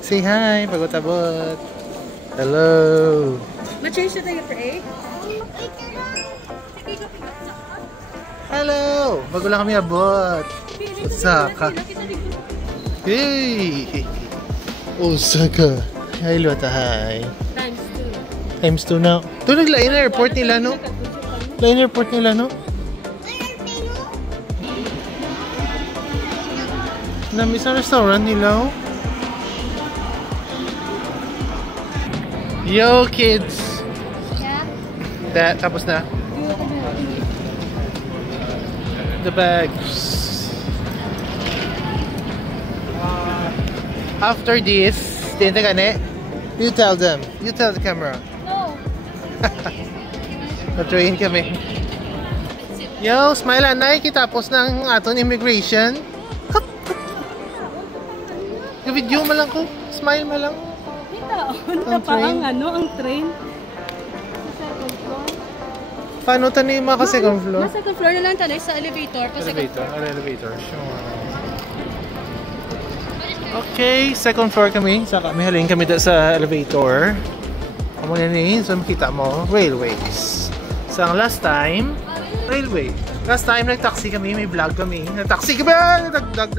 Say hi, pagot-abot. Hello. Ma-change na tayo for A? Hello. Bago lang kami abot. Osaka. Hey. Osaka. Hi, Lota. Hi. Times 2 na. Ito naglain na airport nila, no? Lain airport nila, no? Nami sa restaurant nila, oh. Yo, kids! Yeah? Tapos na? The bags. After this, tinta ka ne? You tell them. You tell the camera. No. Na-train kami. Yo, smile anay. Kitapos ng aton immigration. Video mo lang ko. Smile mo lang. Punta pa ang ang train. Second floor. Paano tayo yung mga second floor? Sa second floor na lang tayo sa elevator. Elevator. Sure. Okay, second floor kami. Saka may halin kami sa elevator. Kamu na ni, so makita mo, railways. So ang last time, railway. Last time nag-taxi kami, may vlog kami. Nag-taxi kami! Nagdag.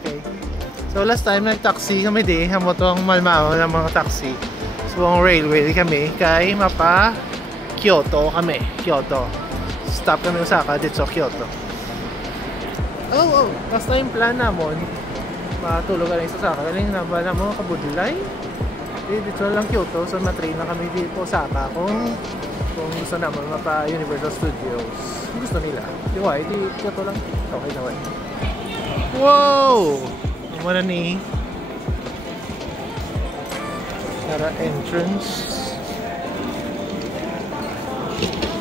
Okay. So last time nag-taxi kami di, hamo to ang malmao ng mga taxi. So ang railway kami, kay mapa Kyoto kami. Kyoto. Stop kami Osaka, dito sa Kyoto. Oh, last time plan namon. Matulog ka lang sa Osaka. Galing na ba na mo kabudlay? Dito lang Kyoto, so na-train na kami dito sa Osaka kung gusto naman mapa Universal Studios. Kung gusto nila. Di ba? Di Kyoto lang. Okay naman. Wow! Muna ni Tara entrance.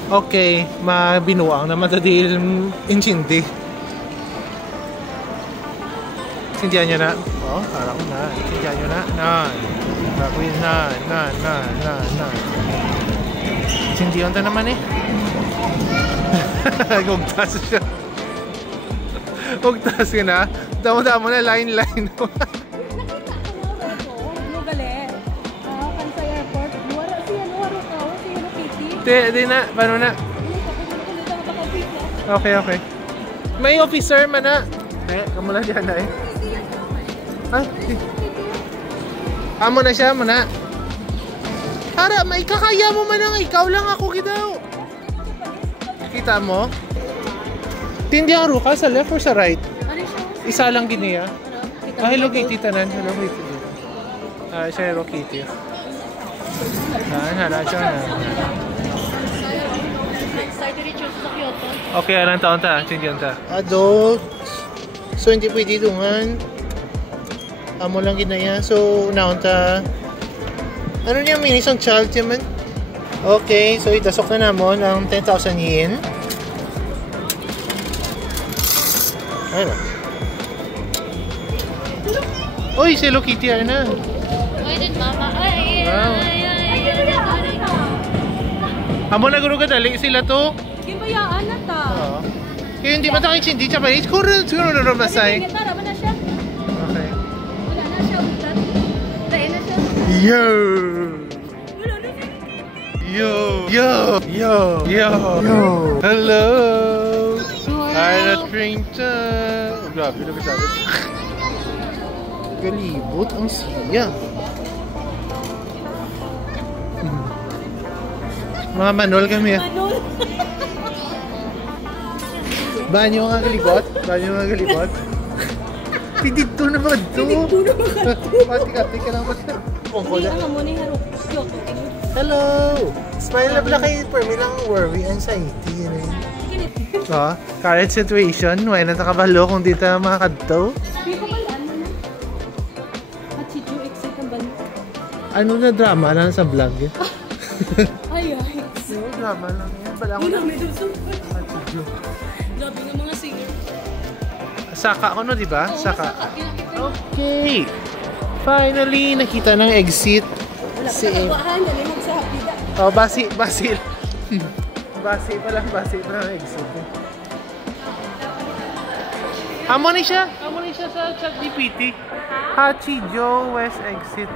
Okay, mabinuang na madadil inchindi. Sindihan nyo na. Oh, parang na. Sindihan nyo na. Bakuin na. Sindihan ta naman eh. Gugtas siya. Gugtas ka na. Damo-damo na line. Nakita ko na ito. Ano gali? Kansai Airport. Wala siya. Wala ka. Si Hello Kitty. Di na. Paano na? Okay. May officer man na. Kamu lang dyan na eh. Ay, amo na siya, muna. Para, may kakaya mo man ang ikaw lang ako gidaw. Kita mo? Tindi ang ruka sa left or sa right? Isa lang giniya. Hello Kitty tanan. Hello Kitty. Siya Hello Kitty. Hala siya na. Okay, anong taon ta? Sindihan ta? Adult. So, hindi pwede dungan. Amo lang ginaya. So, naon ta. Ano niya minis ang child man? Okay, so itasok na namon ang 10,000 yen. Ayun. Uy, si Hello Kitty na. Why did Mama? Wow. Amo na guro ka dali sila to. Gibayaan na ta. Oo. Kaya hindi ba tayo hindi Japanese? Siguro na masay. Tara ba na siya? Okay. Wala na siya. Dahil na siya. Yo! Wala na siya. Yo! Hello! Ay, na-train ta. Oh, grabe na masabi. Galibot ang siya. Mga manol kami. Manol? Banyo nga galibot? Pidito na ba ito? Pati-kati ka lang ba ito? Hindi ang amo ni Haruki. Hello! Smile na pala kayo for me lang worry, anxiety. Current situation, why na nakabalo kung dito mga kadto? Hindi ko pala ano na. Machichu exit ang balo. Ano na drama lang sa vlog? Ay. No, drama lang yan. Bala ko Wala na. may dulsong. Machichu. Grabe ng mga singer. Saka ko no, di ba? Oo, Saka. Okay. Okay. Finally, nakita ng exit. Wala pa nakawahan. Yan yung magsahapida. Oh, basi pa lang exit. Amo ni siya sa ChatGPT. Hachijo West Exit.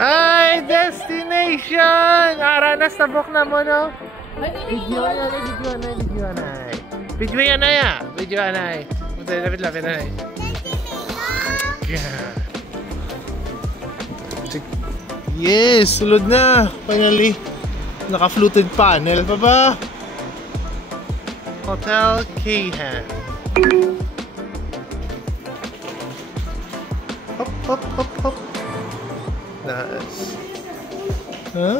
Ay, destination! Aranas tabok na mo, no? Video na. Video yan na ya. Video na ya. Lapit na ya. Yes, sulod na. Finally. Naka-fluted panel pa ba? Hotel Keihan. Hop. Nice. Huh?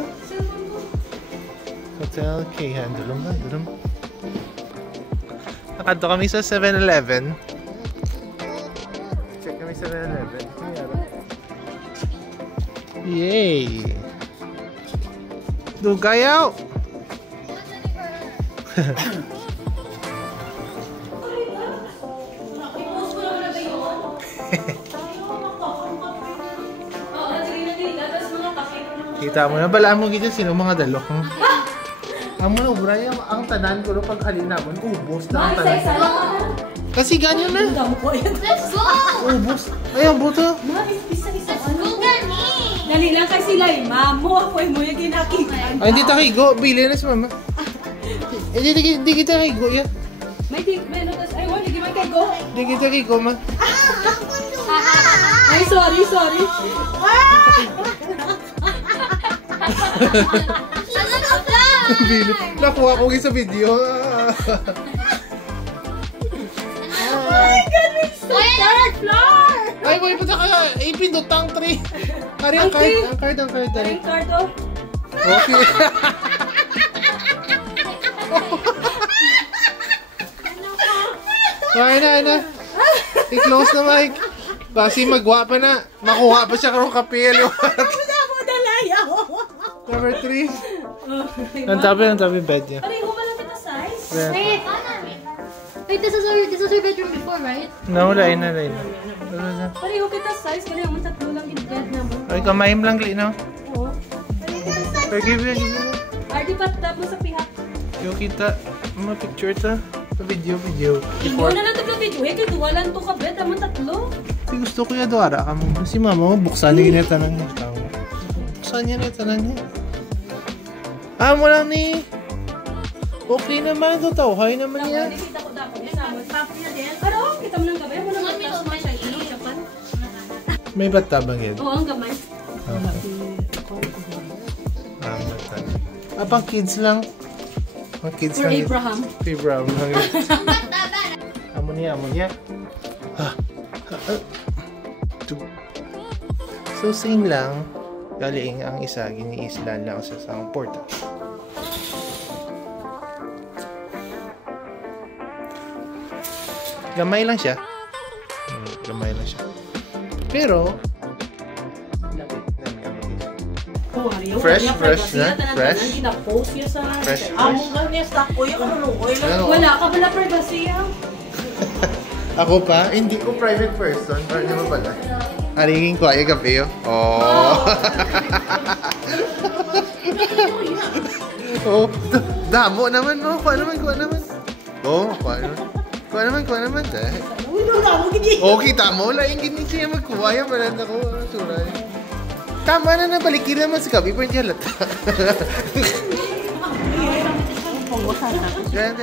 Hotel Keihan. Dulong. Nakadto kami sa 7-Eleven. Check kami sa 7-Eleven. Yay! Dugayaw! Kita mo na, balaan mo gito sino mga dalok. Ang mga ubray, ang tanan ko pag halin naman, ubos na ang tanan. Kasi ganyan na. Let's go! Ubos. Ay, ang buto. Let's go, gani! Dali lang kay sila eh. Mamo, apoy mo yung ginakikan. Ay, hindi takigo. Bili na si mama. Hindi kita kigo yan. May nutas. Ay, wala, hindi man kay go. Hindi kita kigo, ma. Ay, sorry. Ano na ba? Bili. Nakuha ko sa video. Oh my God, may third floor! Ay, may pata ka. Ipindot tang 3. Ari, ang card. Ay, card oh. Okay. Ay na. I-close na, Mike. Kasi magwa pa na. Makuha pa siya karong kapil. Number 3. Ang tabi bed niya. Pareho ba lang kita size? Wait, this was your bedroom before, right? No, lain na. Pareho kita size. Kaya mo tatlo lang yung bed naman. Ay, kamayim lang, no? Oo. Give you. Ardi pa tapos sa pihak. Yung kita, mga picture ta. Sa video. Ikaw na lang tatlo video. Eh, kaya duwalan to ka bed. Amang tatlo. Kasi gusto ko yung doara ka mo. Si mama mo, buksan niya yung tanan niya. Buksan niya yung tanan niya. Mo lang ni. Okay naman ito. Tawhay naman niya. Nakita ko dako niya. Samot. Papo niya din. Pero, kita mo ng gabay. Wala mo lang sa ino. Japan. May batabang yun. Oo, ang gamay. Pang kids lang. Pang kids For lang. Abraham lang yun. Amo niya. So, same lang. Galing ang isa, gini-islan lang sa isang portal. Gamay lang siya. Pero, fresh na. Amo nga niya stock ko yung kanunoy lang. Wala ka pala privacy ah. Ako pa, hindi ko private person. Pero di ba pala? Arigin ko ay gabi yun. Oh, damo naman mo. Kuha naman. Kuha naman. Oh, kita mo. Laing ganyan siya magkuha. Yan, malanda ko. Suray. Tama na, balikin naman sa gabi. Pwede halata. Yan.